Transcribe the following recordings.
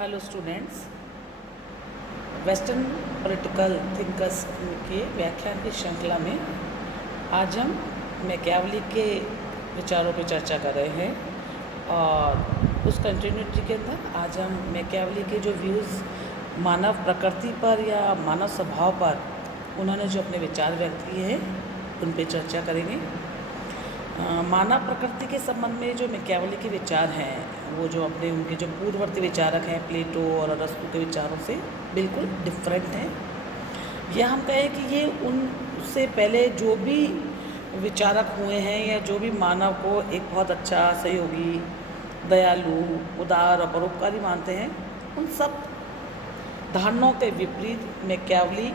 Hello students, western political thinkers के व्याख्यान की श्रृंखला में आज हम मैकियावेली के विचारों पर चर्चा कर रहे हैं और उस कंटिन्यूटी के अंदर आज हम मैकियावेली के जो व्यूज़ मानव प्रकृति पर या मानव स्वभाव पर उन्होंने जो अपने विचार व्यक्त किए हैं उन पर चर्चा करेंगे। मानव प्रकृति के संबंध में जो मैकियावेली के विचार हैं वो जो अपने उनके जो पूर्ववर्ती विचारक हैं प्लेटो और अरस्तु के विचारों से बिल्कुल डिफरेंट हैं। या हम कहें कि ये उनसे पहले जो भी विचारक हुए हैं या जो भी मानव को एक बहुत अच्छा सहयोगी, दयालु, उदार और परोपकारी मानते हैं, उन सब धारणाओं के विपरीत मैकियावेली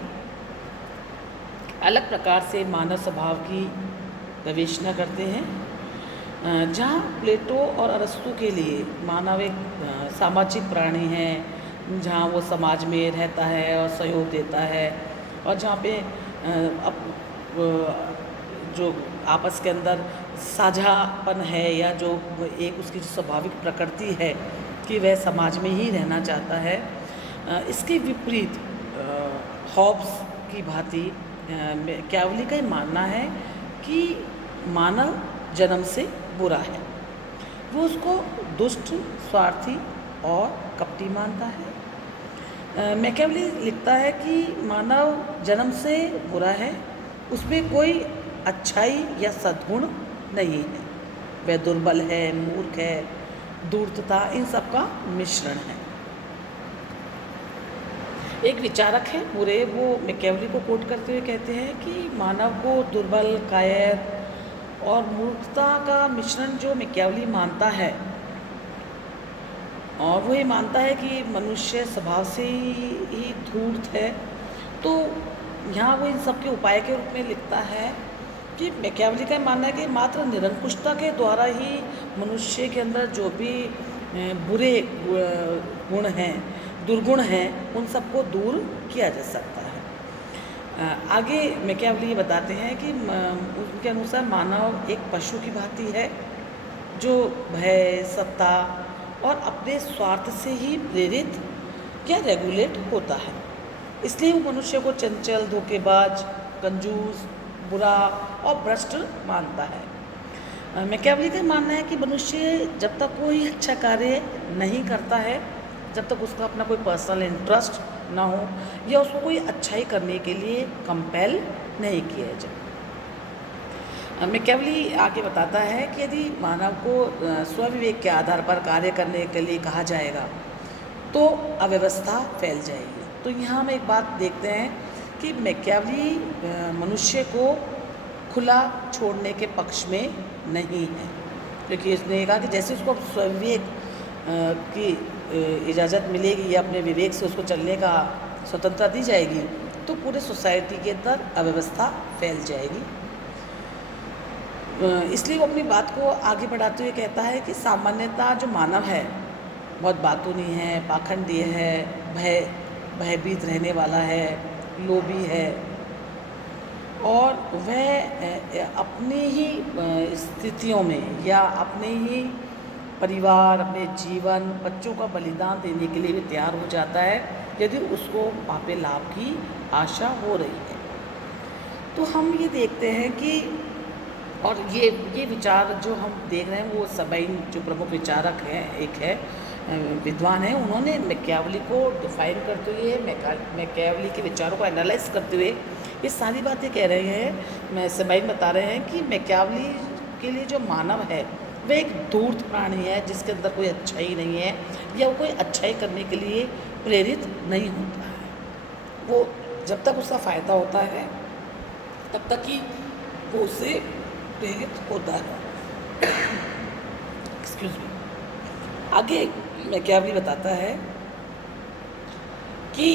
अलग प्रकार से मानव स्वभाव की गवेषणा करते हैं। जहाँ प्लेटो और अरस्तु के लिए मानव एक सामाजिक प्राणी है, जहाँ वो समाज में रहता है और सहयोग देता है और जहाँ पे जो आपस के अंदर साझापन है या जो एक उसकी जो स्वाभाविक प्रकृति है कि वह समाज में ही रहना चाहता है, इसके विपरीत हॉब्स की भांति मैकियावेली का मानना है कि मानव जन्म से बुरा है। वो उसको दुष्ट, स्वार्थी और कपटी मानता है। मैकियावेली लिखता है कि मानव जन्म से बुरा है, उसमें कोई अच्छाई या सद्गुण नहीं है, वह दुर्बल है, मूर्ख है, धूर्तता, इन सब का मिश्रण है। एक विचारक है पूरे, वो मैकियावेली को कोट करते हुए कहते हैं कि मानव को दुर्बल, कायर और मूर्खता का मिश्रण जो मैकियावेली मानता है, और वो ये मानता है कि मनुष्य स्वभाव से ही धूर्त है। तो यहाँ वो इन सब के उपाय के रूप में लिखता है कि मैकियावेली का मानना है कि मात्र निरंकुशता के द्वारा ही मनुष्य के अंदर जो भी बुरे गुण हैं, दुर्गुण हैं, उन सबको दूर किया जा सकता है। आगे मैकियावेली ये बताते हैं कि उनके अनुसार मानव एक पशु की भांति है जो भय, सत्ता और अपने स्वार्थ से ही प्रेरित या रेगुलेट होता है। इसलिए वो मनुष्य को चंचल, धोखेबाज, कंजूस, बुरा और भ्रष्ट मानता है। मैकियावेली का मानना है कि मनुष्य जब तक कोई अच्छा कार्य नहीं करता है, जब तक उसका अपना कोई पर्सनल इंटरेस्ट ना हो या उसको कोई अच्छाई करने के लिए कंपेल नहीं किया जाए। मैकियावेली आगे बताता है कि यदि मानव को स्वविवेक के आधार पर कार्य करने के लिए कहा जाएगा तो अव्यवस्था फैल जाएगी। तो यहाँ हम एक बात देखते हैं कि मैकियावेली मनुष्य को खुला छोड़ने के पक्ष में नहीं है, क्योंकि इसने कहा कि जैसे उसको स्वविवेक की इजाज़त मिलेगी या अपने विवेक से उसको चलने का स्वतंत्रता दी जाएगी तो पूरे सोसाइटी के अंदर अव्यवस्था फैल जाएगी। इसलिए वो अपनी बात को आगे बढ़ाते हुए कहता है कि सामान्यतः जो मानव है बहुत बातूनी है, पाखंडी है, भयभीत रहने वाला है, लोभी है और वह अपनी ही स्थितियों में या अपने ही परिवार, अपने जीवन, बच्चों का बलिदान देने के लिए भी तैयार हो जाता है यदि उसको वहाँ पे लाभ की आशा हो रही है। तो हम ये देखते हैं कि और ये विचार जो हम देख रहे हैं वो सबैन जो प्रमुख विचारक हैं, एक है विद्वान है, उन्होंने मैकियावेली को डिफाइन करते हुए, मैकियावेली के विचारों को एनालाइज करते हुए ये सारी बातें कह रहे हैं। सबैन बता रहे हैं कि मैकियावेली के लिए जो मानव है वह एक धूर्त प्राणी है जिसके अंदर कोई अच्छाई नहीं है या वो कोई अच्छाई करने के लिए प्रेरित नहीं होता है। वो जब तक उसका फ़ायदा होता है तब तक ही वो उससे प्रेरित होता है। Excuse me. आगे मैकियावेली बताता है कि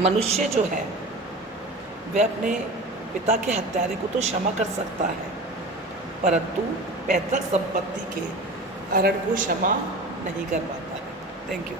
मनुष्य जो है वह अपने पिता के हत्यारे को तो क्षमा कर सकता है, परंतु पैतृक संपत्ति के हरण को क्षमा नहीं कर पाता है। Thank you.